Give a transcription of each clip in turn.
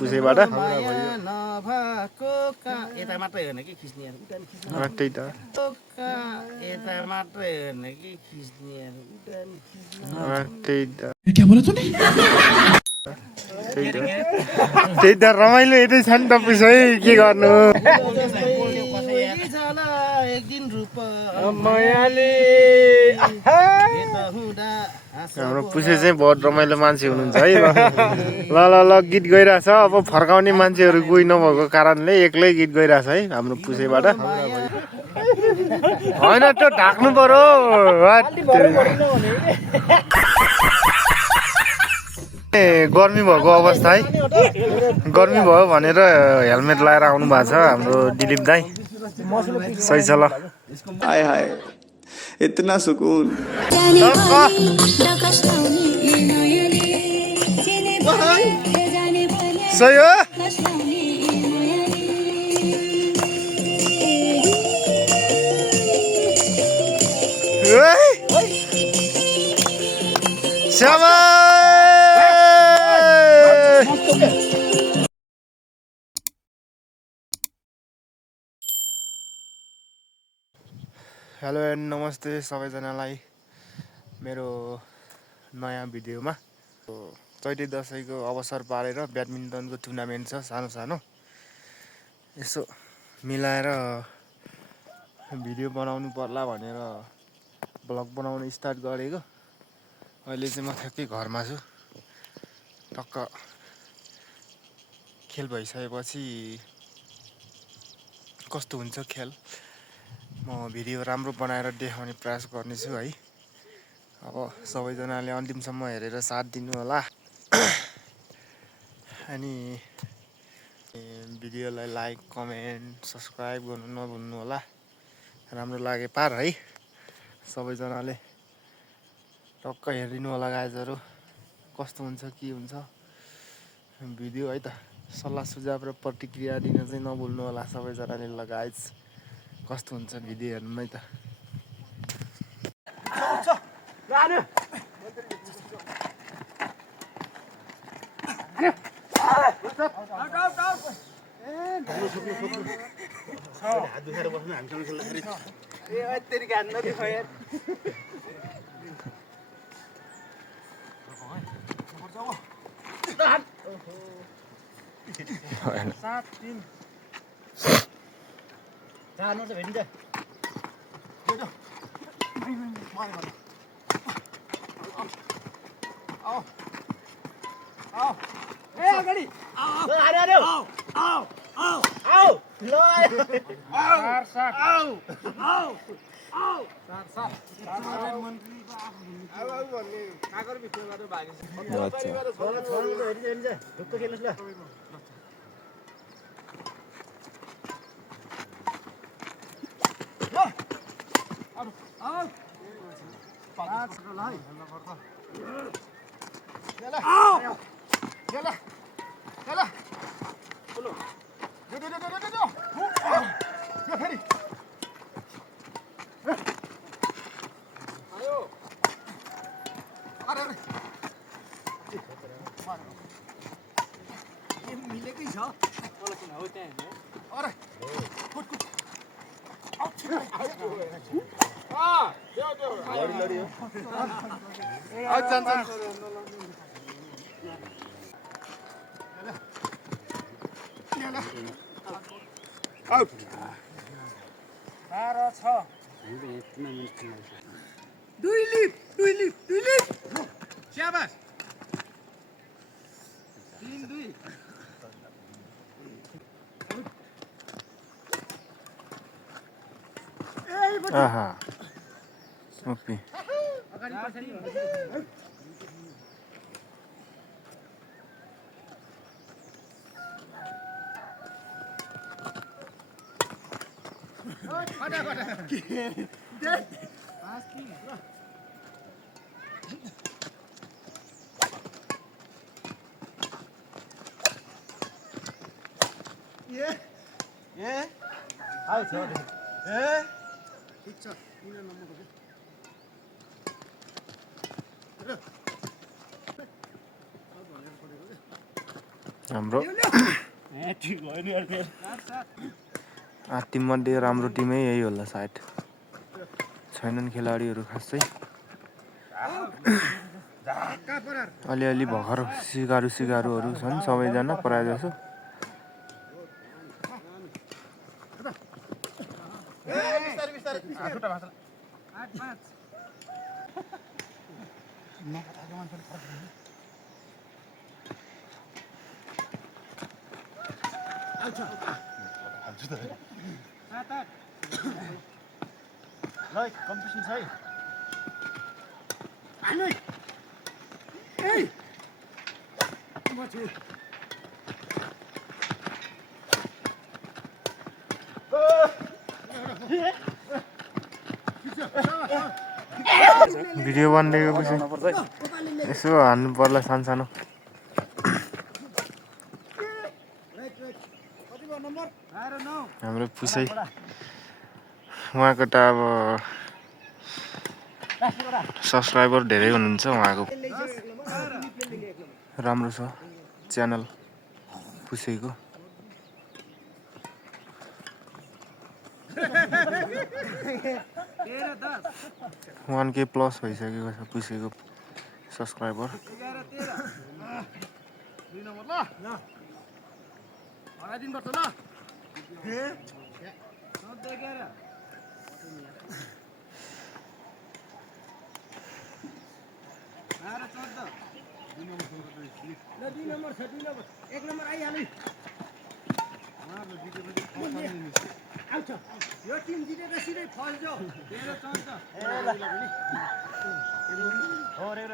पुसैबाट यता मात्रै हेर्ने कि खिच्नेहरू त्यही त यता मात्रै हेर्ने कि खिच्नेहरू त्यही त त्यही त रमाइलो यतै छ नि त पुसै के गर्नु एक दिन रूप हाम्रो पुसे चाहिँ बहुत रमाइलो मान्छे हुनुहुन्छ है ल ल ल गीत गइरहेछ अब फर्काउने मान्छेहरू कोही नभएको कारणले एक्लै गीत गइरहेछ है हाम्रो पुसेबाट होइन त्यो ढाक्नु पर्यो गर्मी भएको अवस्था है गर्मी भयो भनेर हेलमेट लगाएर आउनु भएको छ हाम्रो दिलीप दाई सही छ ल हाय हाय इतना सुकून सही हो श्यामा हेलो एन्ड नमस्ते सबैजनालाई मेरो नयाँ भिडियोमा चैते दसैँको अवसर पारेर ब्याडमिन्टनको टुर्नामेन्ट छ सानो सानो यसो मिलाएर भिडियो बनाउनु पर्ला भनेर ब्लग बनाउन स्टार्ट गरेको अहिले चाहिँ म ठ्याक्कै घरमा छु टक्क खेल भइसकेपछि कस्तो हुन्छ खेल म भिडियो राम्रो बनाएर देखाउने प्रयास गर्नेछु है अब सबैजनाले अन्तिमसम्म हेरेर साथ दिनु होला अनि भिडियोलाई लाइक कमेन्ट सब्सक्राइब गर्नु नभुल्नु होला राम्रो लागे पार है सबैजनाले टक्क हेरिदिनु होला गाइजहरू कस्तो हुन्छ के हुन्छ भिडियो है त सल्लाह सुझाव र प्रतिक्रिया दिन चाहिँ नभुल्नु होला सबैजनाले ल गाइज कस्तो हुन्छ भिडियो हेर्नुमै त हात दुखेर बस्नु हामीसँग खेल्दाखेरि आहा ओके हाम्रो 8 टिममध्ये राम्रो टिमै यही होला सायद छैनन् खेलाडीहरू खासै अलिअलि भर्खर सिकारुहरू छन् सबैजना प्रायः जसो कम्पिटिसन छ है भिडियो बनिदिएपछि यसो हान्नु पर्ला सानो हाम्रो पुसै उहाँको त अब सब्सक्राइबर धेरै हुनुहुन्छ उहाँको राम्रो छ च्यानल पुसैको 1K प्लस भइसकेको छ पुसैको सब्सक्राइबर यो टिम जितेर सिधै फर्स्ट जाऊ मेरो चान्स हो रे र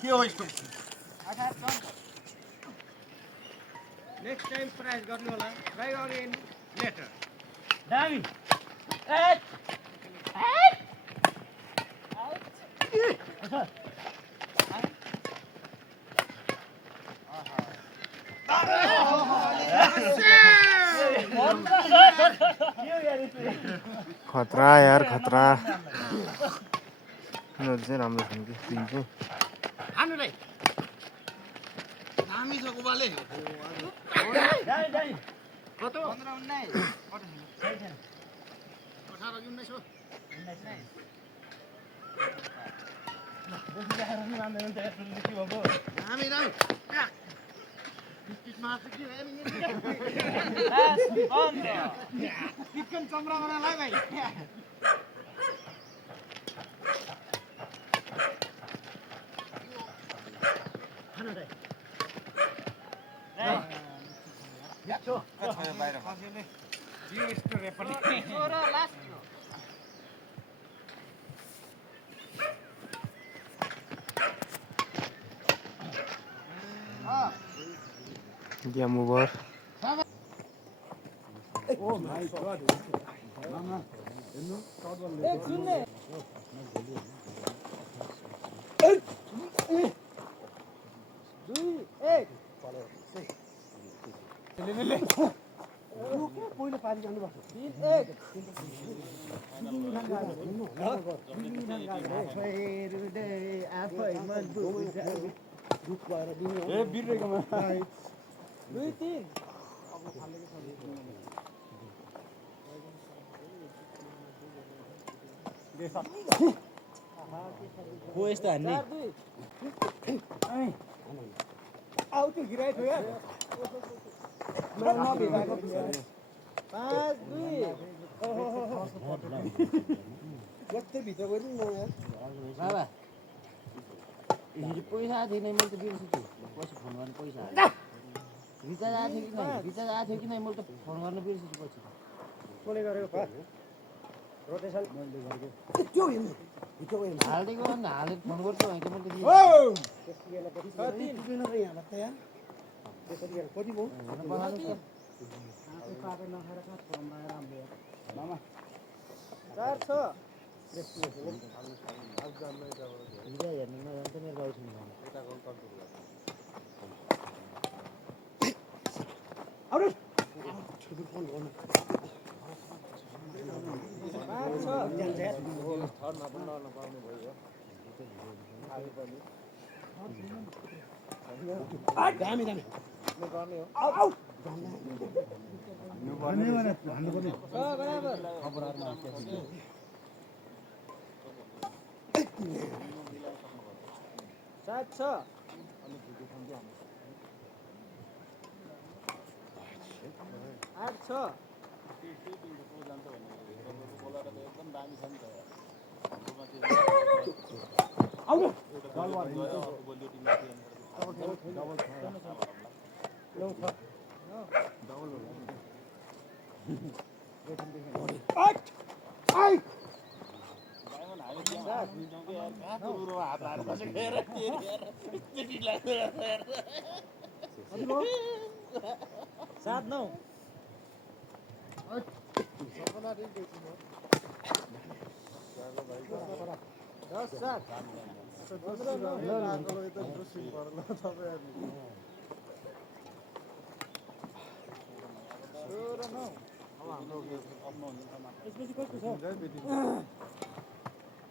के हो यस्तो नेक्स्ट टाइम प्राइज गर्नु होला ट्राई अगेन लेटर दामी खतरा यार खतरा उनीहरू चाहिँ राम्रो छन् कि टिम चाहिँ हान्नुलाई दामी छ गोबाले कतो 15 19 18 19 हो game over Oh my God. Mama. Who is that? Out to get here. No, pass, कति भित्र गयो नि यार बाबा हिजो पैसा थिएन मैले त बिर्सेछु पछि फोन गर्न पैसा रिचार्ज आएको थियो कि नै मैले त फोन गर्न बिर्सेछु पछि कसले गरेको पा रोटेसन मैले गरेको त्यो हेर्नु हाल्दिएको अनि हालेर फोन गर्छु भने मैले त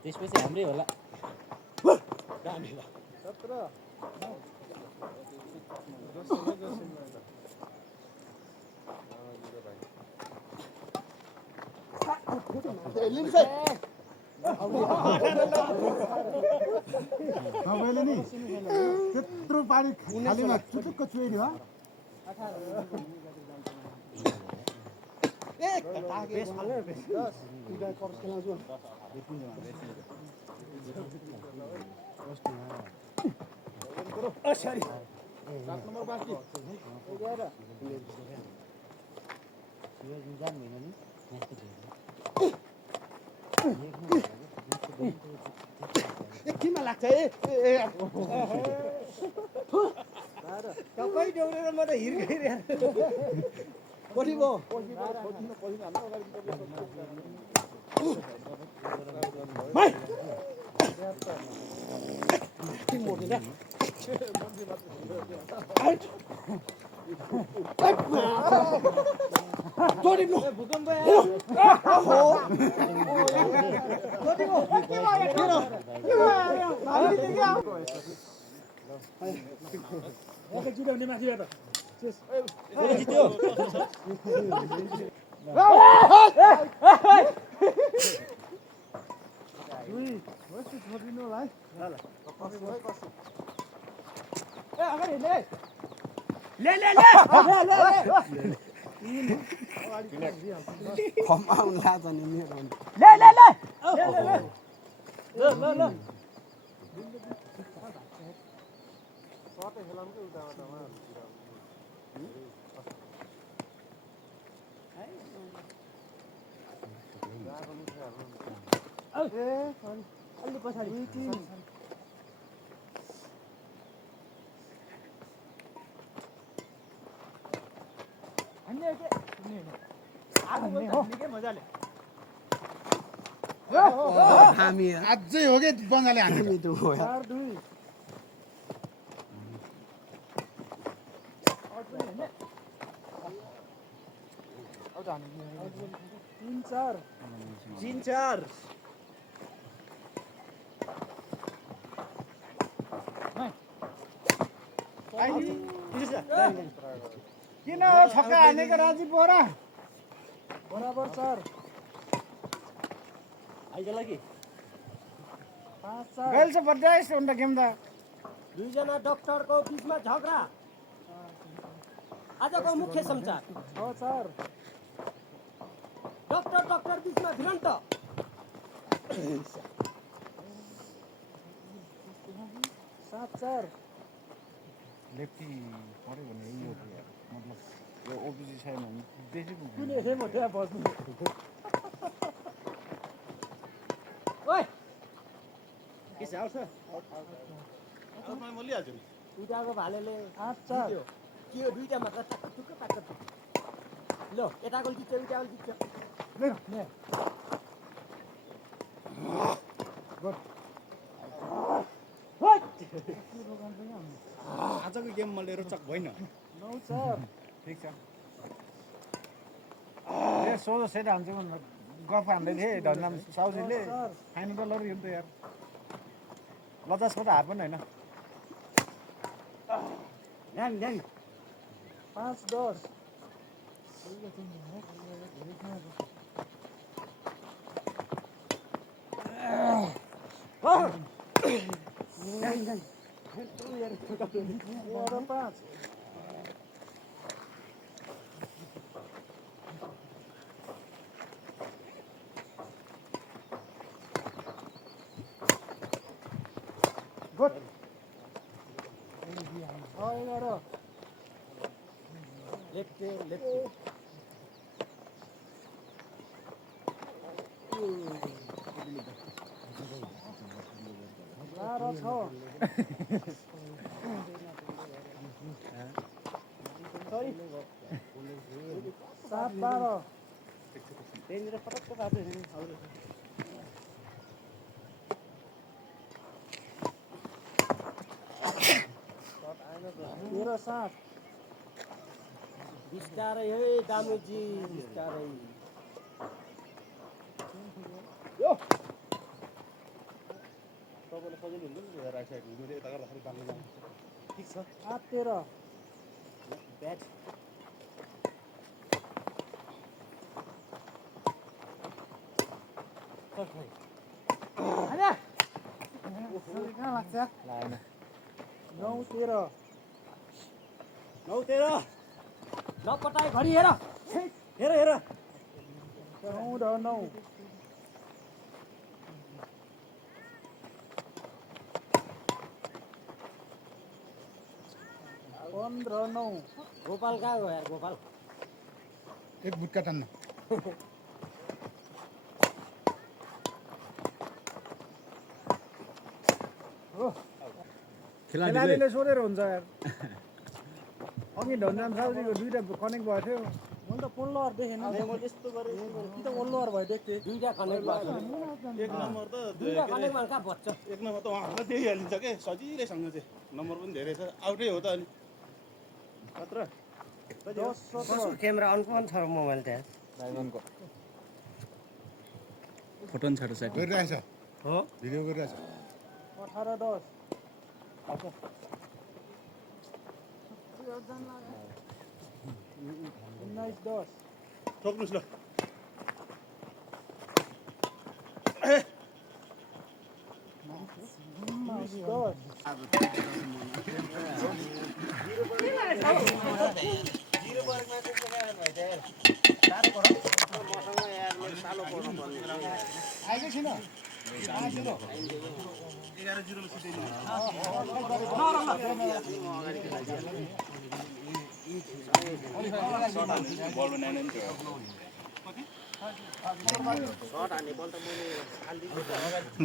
त्यसपछि हाम्रै होला तपाईँले नि त्यत्रो पानी खालीमा चुटुक्क चुहेनी हो किन लाग्छ तपाईँ डौरेर म त हिर्काइरहेको कति भयो अलि पछाडि अझै हो कि बङ्गाली हामी तीन चार किन छक्का हानेको राजी बोरा बराबर चार आइका लागि गैल छ बड्डाइस उन्टा गेम दा दुईजना डाक्टरको बिचमा झगडा आजको मुख्य समाचार सर डाक्टर बिचमा भिडन्त सात चार लेफ्टी पऱ्यो भने यो मतलब यो ओबिसी छैन भने बेसी कुन यसै म त्यहाँ बस्नु ओइ के आउँछ म लिइहाल्छु उताको भालेले 8 4 जित्यो दुईटा मात्र टक्क टक्क ल यता गोल जित्छ उता गोल जित्छ आजको गेममा लिएर चक भएन नौ सर ठिक छ ए सोझो सेट हान्छ गफ हान्दै थिएँ धन्नाम साउजीले फाइनलहरू यो त यार लजासको त हार पनि होइन ल्याङ ल्याङ 5-10 11-5 गुड 11 लेफ्ट बाह्र छ सात 12 त्यहाँनिर पटक्क काट्यो नि 13-7 बिस्तारै है दामुजी बिस्तारै तपाईँले सजिलो हुन्छ नि राइट साइड हुँदै यता गर्दाखेरि बाल्नु ठिक छ 8-13 ब्याट कहाँ लाग्छ 9-13 9-13 नपटाइ घडी हेर हेर 14-9 15-9 गोपाल कहाँ गयो यार गोपाल एक बुटका टान्न खेलाडीले सोधेर हुन्छ यार अघि धनराम साउजीको दुईटा कनेक्ट भएको थियो मैले त पोल्लर देखेन मैले यस्तो गरेँ कि त ओल्लर भयो देख्थेँ दुईटा कनेक्ट भएको एक नम्बर त दुईटा कनेक्टमा कहाँ बच्छ एक नम्बर त उहाँहरूलाई देखिहालिन्छ के सजिलैसँग चाहिँ नम्बर पनि धेरै छ आउटै हो त अनि मात्र 10-17 क्यामेरा अनको छ मोबाइल त्यहाँ फोटो पनि छाडो साइड गरिरहेछ हो भिडियो गरिरहेछ 18-10 19-10 ठोक्नुहोस् ल 10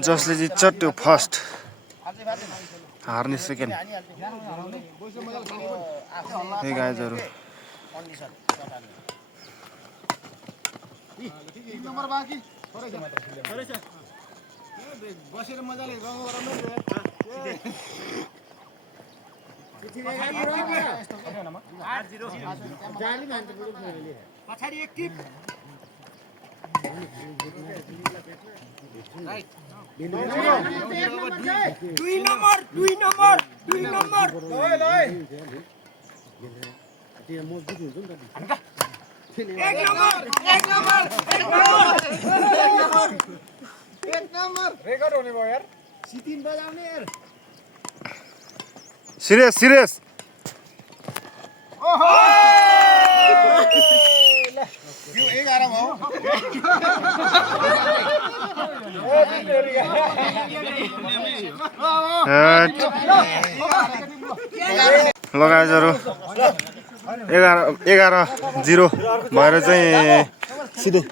जसले जित्छ त्यो फर्स्ट हार्ने सेकेन्ड हे गाइजहरु बसेर मजाले रङ गराउनु पछाडि एक टिप दुई नम्बर रेकर्ड हुने भयो यार सिटिन बजाउने यार सिरियस यो 11 भयो ल गाइजहरु 11-0 भएर चाहिँ सिधै